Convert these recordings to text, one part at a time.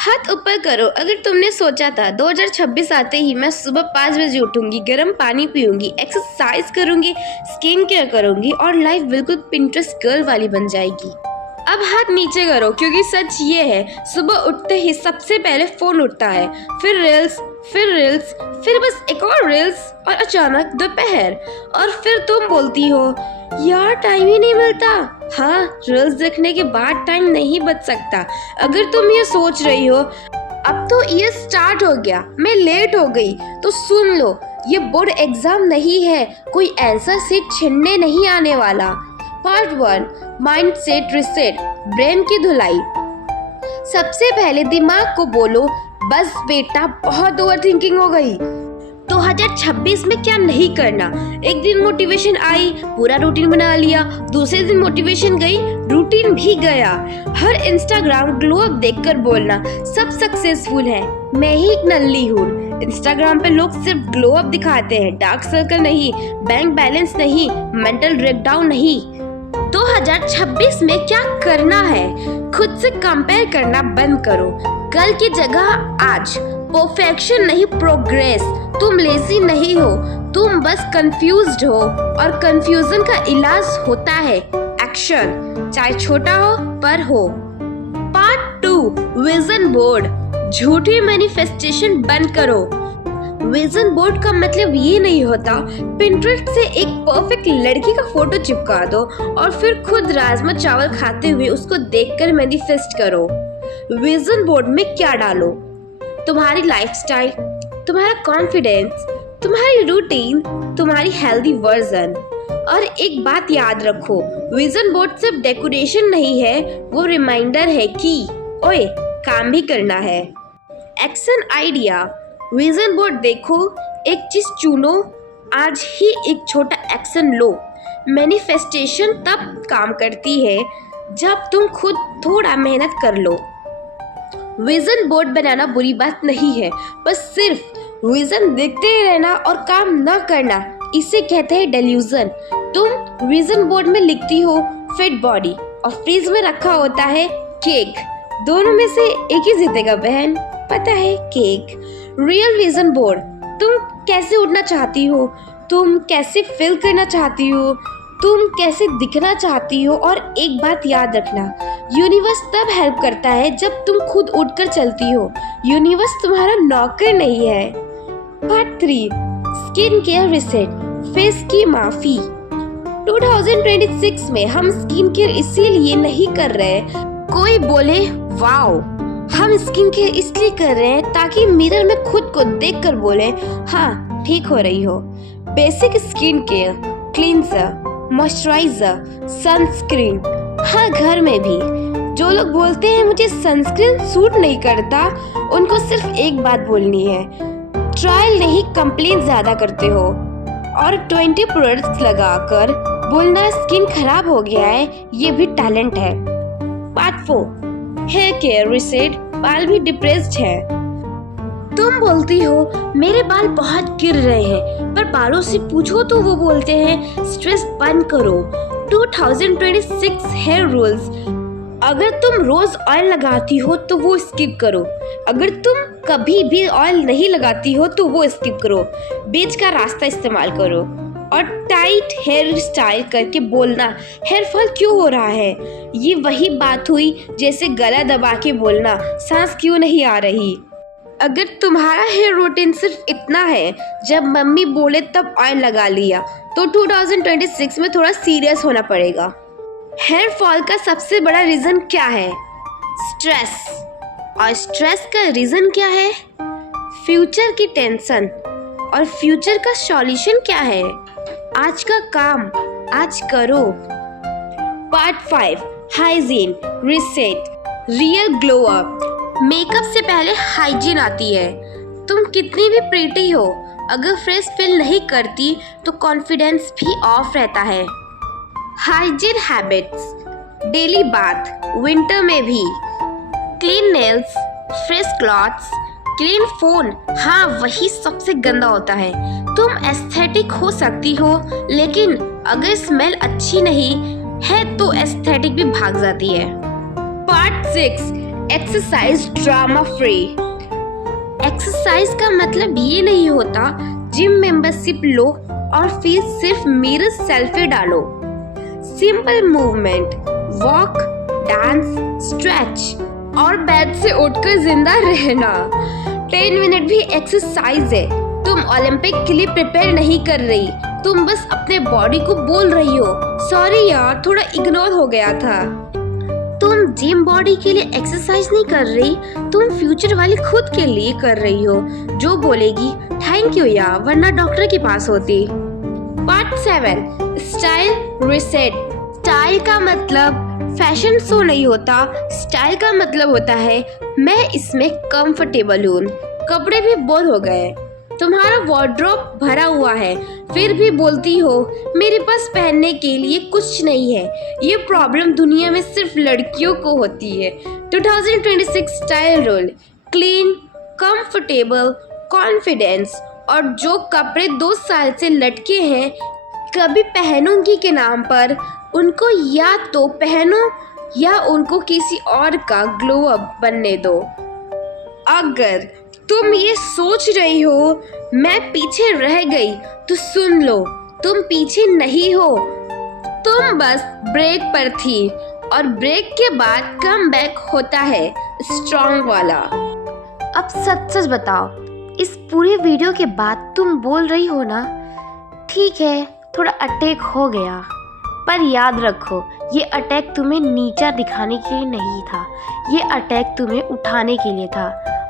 हाथ ऊपर करो अगर तुमने सोचा था 2026 आते ही मैं सुबह 5 बजे उठूंगी, गर्म पानी पीऊंगी, एक्सरसाइज करूंगी, स्किन केयर करूंगी और लाइफ बिल्कुल पिंटरेस्ट गर्ल वाली बन जाएगी। अब हाथ नीचे करो क्योंकि सच ये है, सुबह उठते ही सबसे पहले फोन उठता है, फिर रील्स, फिर बस एक और रील्स और अचानक दोपहर और फिर तुम बोलती हो यार टाइम ही नहीं मिलता। हाँ, रील्स देखने के बाद टाइम नहीं बच सकता। अगर तुम ये सोच रही हो अब तो ईयर स्टार्ट हो गया, मैं लेट हो गई, तो सुन लो, ये बोर्ड एग्जाम नहीं है, कोई आंसर सीट छीनने नहीं आने वाला। पार्ट 1, माइंडसेट रिसेट, ब्रेन की धुलाई। सबसे पहले दिमाग को बोलो बस बेटा बहुत ओवरथिंकिंग हो गई। 2026 में क्या नहीं करना। एक दिन मोटिवेशन आई, पूरा रूटीन बना लिया, दूसरे दिन मोटिवेशन गई, रूटीन भी गया। हर इंस्टाग्राम ग्लो अप देखकर बोलना सब सक्सेसफुल है, मैं ही एक नल्ली हूँ। इंस्टाग्राम पे लोग सिर्फ ग्लो अप दिखाते हैं, डार्क सर्कल नहीं, बैंक बैलेंस नहीं, मेंटल ब्रेकडाउन नहीं। 2026 में क्या करना है, खुद से कंपेयर करना बंद करो। कल की जगह आज, परफेक्शन नहीं प्रोग्रेस। तुम लेजी नहीं हो, तुम बस कंफ्यूज्ड हो और कंफ्यूजन का इलाज होता है एक्शन, चाहे छोटा हो पर हो। पार्ट 2, विजन बोर्ड, झूठी मैनिफेस्टेशन बंद करो। विजन बोर्ड का मतलब ये नहीं होता पिंटरेस्ट से एक परफेक्ट लड़की का फोटो चिपका दो और फिर खुद राजमा चावल खाते हुए उसको देखकर मैनिफेस्ट करो। विजन बोर्ड में क्या डालो, तुम्हारी लाइफस्टाइल, तुम्हारा कॉन्फिडेंस, तुम्हारी रूटीन, तुम्हारी हेल्दी वर्जन। और एक बात याद रखो, विजन बोर्ड सिर्फ डेकोरेशन नहीं है, वो रिमाइंडर है कि ओए काम भी करना है। एक्शन आइडिया, विजन बोर्ड देखो, एक चीज चुनो, आज ही एक छोटा एक्शन लो। मैनिफेस्टेशन तब काम करती है जब तुम खुद थोड़ा मेहनत कर लो। विजन बोर्ड बनाना बुरी बात नहीं है, बस सिर्फ विजन देखते ही रहना और काम न करना, इसे कहते हैं डेल्यूजन। तुम विजन बोर्ड में लिखती हो फिट बॉडी और फ्रीज में रखा होता है केक, दोनों में से एक ही जीतेगा बहन, पता है केक। रियल विजन बोर्ड, तुम कैसे उठना चाहती हो, तुम कैसे फील करना चाहती हो, तुम कैसे दिखना चाहती हो। और एक बात याद रखना, यूनिवर्स तब हेल्प करता है जब तुम खुद उठकर चलती हो, यूनिवर्स तुम्हारा नौकर नहीं है। Part 3, skin care reset, face की माफी। 2026 में हम स्किन केयर इसीलिए नहीं कर रहे कोई बोले वाओ, हम स्किन केयर इसलिए कर रहे हैं ताकि मिरर में खुद को देखकर बोले हाँ ठीक हो रही हो। Basic skin care, cleanser, moisturiser, sunscreen, हाँ घर में भी। जो लोग बोलते हैं मुझे सनस्क्रीन सूट नहीं करता, उनको सिर्फ एक बात बोलनी है, ट्रायल नहीं कंप्लेन ज्यादा करते हो। और 20 प्रोडक्ट्स लगाकर बोलना स्किन खराब हो गया है, ये भी टैलेंट है। पार्ट 4, हेयर केयर रिसेट, बाल भी डिप्रेस्ड है। तुम बोलती हो मेरे बाल बहुत गिर रहे हैं, पर बालों से पूछो तो वो बोलते हैं स्ट्रेस बंद करो। 2026 हेयर रूल्स, अगर तुम रोज ऑयल लगाती हो तो वो स्किप करो, अगर तुम कभी भी ऑयल नहीं लगाती हो तो वो स्किप करो, बीच का रास्ता इस्तेमाल करो। और टाइट हेयर स्टाइल करके बोलना हेयर फॉल क्यों हो रहा है, ये वही बात हुई जैसे गला दबा के बोलना सांस क्यों नहीं आ रही। अगर तुम्हारा हेयर रूटीन सिर्फ इतना है जब मम्मी बोले तब ऑयल लगा लिया, तो 2026 में थोड़ा सीरियस होना पड़ेगा। हेयर फॉल का सबसे बड़ा रीजन क्या है, स्ट्रेस। और स्ट्रेस का रीजन क्या है, फ्यूचर की टेंशन। और फ्यूचर का सॉल्यूशन क्या है, आज का काम आज करो। Part 5, hygiene reset, real glow up. Makeup से पहले हाइजीन आती है। तुम कितनी भी प्रीटी हो, अगर फ्रेश फील नहीं करती तो कॉन्फिडेंस भी ऑफ रहता है। Hygiene habits, daily bath, winter में भी, clean nails, fresh clothes, clean phone, हाँ वही सबसे गंदा होता है। तुम एस्थेटिक हो सकती हो, लेकिन अगर स्मेल अच्छी नहीं है तो एस्थेटिक भी भाग जाती है। Part 6, exercise drama free. Exercise का मतलब ये नहीं होता जिम मेंबरशिप लो और फिर सिर्फ मिरर सेल्फी डालो। Simple movement, walk, dance, stretch और बेड से उठकर जिंदा रहना। 10 मिनट भी एक्सरसाइज है। तुम ओलंपिक के लिए प्रिपेयर नहीं कर रही, तुम बस अपने बॉडी को बोल रही हो सॉरी यार थोड़ा इग्नोर हो गया था। तुम जिम बॉडी के लिए एक्सरसाइज नहीं कर रही, तुम फ्यूचर वाली खुद के लिए कर रही हो जो बोलेगी थैंक यू यार वरना डॉक्टर के पास होती। Part 7, style reset. स्टाइल का मतलब फैशन शो नहीं होता, स्टाइल का मतलब होता है मैं इसमें कंफर्टेबल हूँ। कपड़े भी बोर हो गए, तुम्हारा वार्डरोब भरा हुआ है फिर भी बोलती हो मेरे पास पहनने के लिए कुछ नहीं है। ये प्रॉब्लम दुनिया में सिर्फ लड़कियों को होती है। 2026 style rule, clean, comfortable, confidence. और जो कपड़े 2 साल से लटके हैं कभी पहनूंगी के नाम पर उनको या तो पहनो या उनको किसी और का ग्लो अप बनने दो। अगर तुम ये सोच रही हो मैं पीछे रह गई तो सुन लो, तुम पीछे नहीं हो, तुम बस ब्रेक पर थी और ब्रेक के बाद कम बैक होता है स्ट्रॉन्ग वाला। अब सच सच बताओ, इस पूरे वीडियो के बाद तुम बोल रही हो ना ठीक है थोड़ा अटैक हो गया, पर याद रखो ये अटैक तुम्हें नीचा दिखाने के लिए नहीं था, ये अटैक तुम्हें उठाने के लिए था।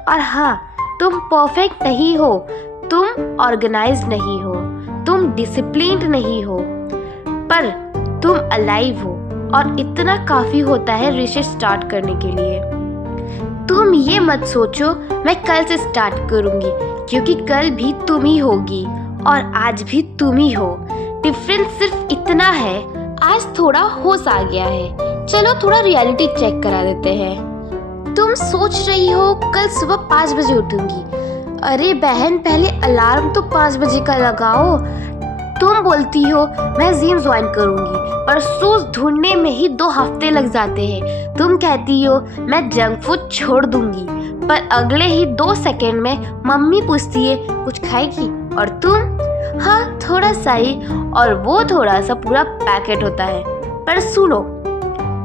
और हाँ, तुम परफेक्ट नहीं हो, तुम ऑर्गेनाइज्ड नहीं हो, तुम डिसिप्लिन्ड नहीं हो, पर तुम अलाइव हो और इतना काफ़ी होता है रिसर्च स्टार्ट करने के लिए। तुम ये मत सोचो मैं कल से स्टार्ट करूँगी, क्योंकि कल भी तुम ही होगी और आज भी तुम ही हो। डिफरेंस सिर्फ इतना है आज थोड़ा होश आ गया है। चलो थोड़ा रियलिटी चेक करा देते हैं। तुम सोच रही हो कल सुबह 5 बजे उठूंगी। अरे बहन पहले अलार्म तो 5 बजे का लगाओ। तुम बोलती हो मैं जिम ज्वाइन करूंगी पर शूज ढूंढने में ही 2 हफ्ते लग जाते हैं। तुम कहती हो मैं जंक फूड छोड़ दूंगी पर अगले ही 2 सेकंड में मम्मी पूछती है कुछ खाएगी और तुम हाँ थोड़ा सा ही, और वो थोड़ा सा पूरा पैकेट होता है। पर सुनो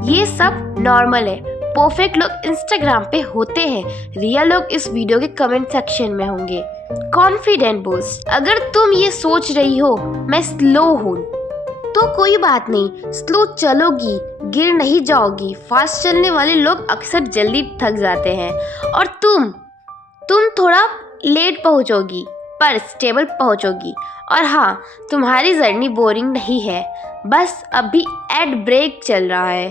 ये सब नॉर्मल है, परफेक्ट लोग इंस्टाग्राम पे होते हैं, रियल लोग इस वीडियो के कमेंट सेक्शन में होंगे। कॉन्फिडेंट बूस्ट, अगर तुम ये सोच रही हो मैं स्लो हूँ तो कोई बात नहीं, स्लो चलोगी गिर नहीं जाओगी। फास्ट चलने वाले लोग अक्सर जल्दी थक जाते हैं और तुम थोड़ा लेट पहुँचोगी पर स्टेबल पहुँचोगी। और हाँ तुम्हारी जर्नी बोरिंग नहीं है, बस अभी एड ब्रेक चल रहा है।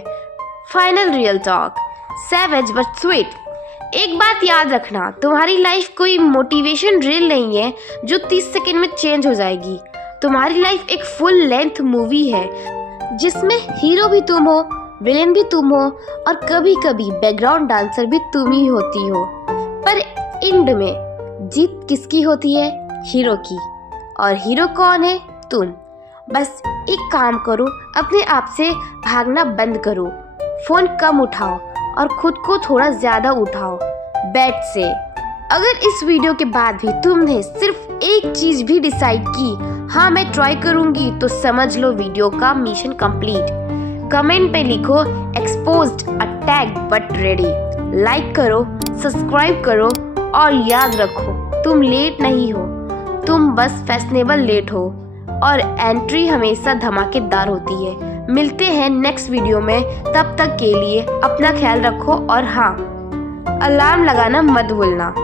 Final real talk, savage but sweet. एक बात याद रखना, तुम्हारी लाइफ कोई मोटिवेशन रील नहीं है जो 30 सेकंड में चेंज हो जाएगी। तुम्हारी लाइफ एक फुल लेंथ मूवी है जिसमें हीरो भी तुम हो, विलेन भी तुम हो और कभी कभी बैकग्राउंड डांसर भी तुम ही होती हो। पर एंड में जीत किसकी होती है? हीरो की। और हीरो कौन है? तुम। बस एक काम करो, अपने आप से भागना बंद करो, फ़ोन कम उठाओ और खुद को थोड़ा ज़्यादा उठाओ बेड से। अगर इस वीडियो के बाद भी तुमने सिर्फ एक चीज़ भी डिसाइड की हाँ मैं ट्राई करूँगी तो समझ लो वीडियो का मिशन कंप्लीट। कमेंट पे लिखो exposed, attacked but ready. Like करो, सब्सक्राइब करो और याद रखो तुम लेट नहीं हो, तुम बस फैशनेबल लेट हो और एंट्री हमेशा धमाकेदार होती है। मिलते हैं नेक्स्ट वीडियो में, तब तक के लिए अपना ख्याल रखो और हाँ अलार्म लगाना मत भूलना।